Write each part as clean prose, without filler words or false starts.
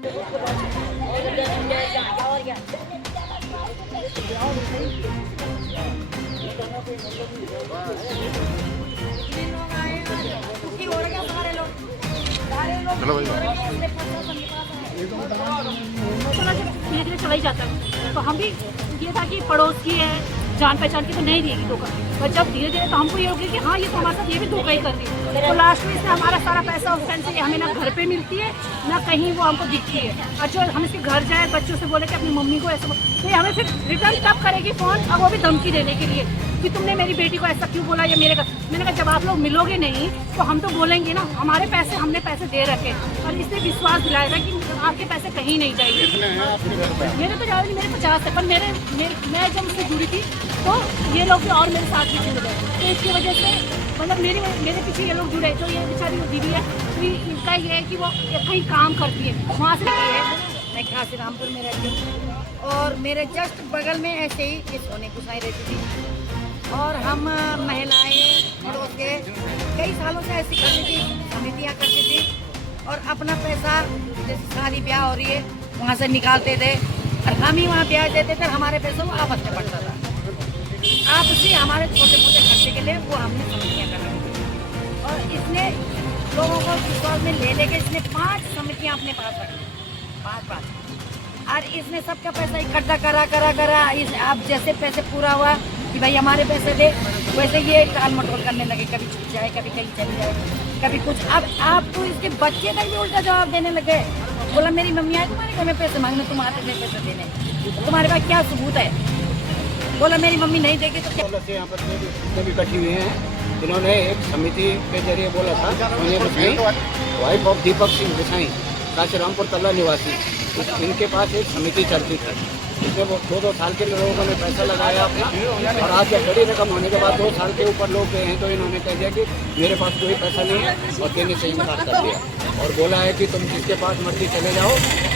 चलो भाई चला ही जाता है। तो हम भी ये था कि पड़ोस की है, जान पहचान की, तो नहीं देगी धोखा। पर जब धीरे धीरे तो हमको ये हो गया कि हाँ ये तो हमारे साथ ये भी धोखा ही कर रही है। तो लास्ट में इसने हमारा सारा पैसा उस टाइम से हमें ना घर पे मिलती है ना कहीं वो हमको दिखती है। और जो हम इसके घर जाए बच्चों से बोले कि अपनी मम्मी को ऐसा, तो ये हमें फिर रिटर्न तब करेगी फ़ोन, और वो भी धमकी देने के लिए कि तुमने मेरी बेटी को ऐसा क्यों बोला या मेरे का। मैंने कहा जब आप लोग मिलोगे नहीं तो हम तो बोलेंगे ना, हमारे पैसे हमने पैसे दे रखे, और इसने विश्वास दिलाएगा कि आपके पैसे कहीं नहीं जाएंगे। मेरे तो ज़्यादा नहीं, मेरे 50 है, पर मैं जब उससे जुड़ी थी तो ये लोग भी और मेरे साथ भी जुड़ गए। तो इसकी वजह से मतलब मेरे पीछे ये लोग जुड़े। तो ये बेचारी दीदी है, तो इनका ये है कि वो कहीं काम करती है, वहाँ से मैं खासी रामपुर में रहती हूँ, और मेरे जस्ट बगल में ऐसे ही ये सोने गुसाई रहती थी। और हम महिलाएं पड़ोस के कई सालों से ऐसी करती थी, समितियाँ करती थी, और अपना पैसा जैसे शादी ब्याह हो रही है वहाँ से निकालते थे, और हम ही वहाँ ब्याज देते थे, हमारे पैसे वो आपस में बढ़ता था। आपसी हमारे छोटे मोटे खर्चे के लिए वो हमने समितियाँ कर रखी थी। और इसने लोगों को विश्वास में ले लेके इसने 5 समितियाँ अपने पास रखी, 5 और इसने सबका पैसा इकट्ठा करा इस आप जैसे पैसे पूरा हुआ कि भाई हमारे पैसे दे, वैसे ये टाल मटोल करने लगे, कभी छूट जाए, कभी कहीं चली जाए, कभी कुछ। अब आप तो इसके बच्चे का भी उल्टा जवाब देने लगे। बोला मेरी मम्मी आई तुम्हारे घर में पैसे मांगने, तुम आते थे पैसे देने, तुम्हारे पास क्या सबूत है? बोला मेरी मम्मी नहीं देगी तो क्या? यहाँ पर जितने भी इकट्ठी हुए हैं, इन्होंने एक समिति के जरिए बोला था, वाइफ ऑफ दीपक सिंह गोसाई, काशीरामपुर तल्ला निवासी, इनके पास एक समिति चलती थी, इसमें वो 2-2 साल के लोगों ने पैसा लगाया अपना, और आज जब बड़ी रकम होने के बाद 2 साल के ऊपर लोग गए हैं तो इन्होंने कह दिया कि मेरे पास कोई पैसा नहीं है, और देने से इनकार कर दिया, और बोला है कि तुम जिसके पास मर्जी चले जाओ,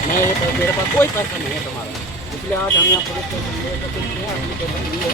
मेरे पास कोई पैसा नहीं है तुम्हारा। इसलिए आज हम यहाँ पुलिस स्टेशन में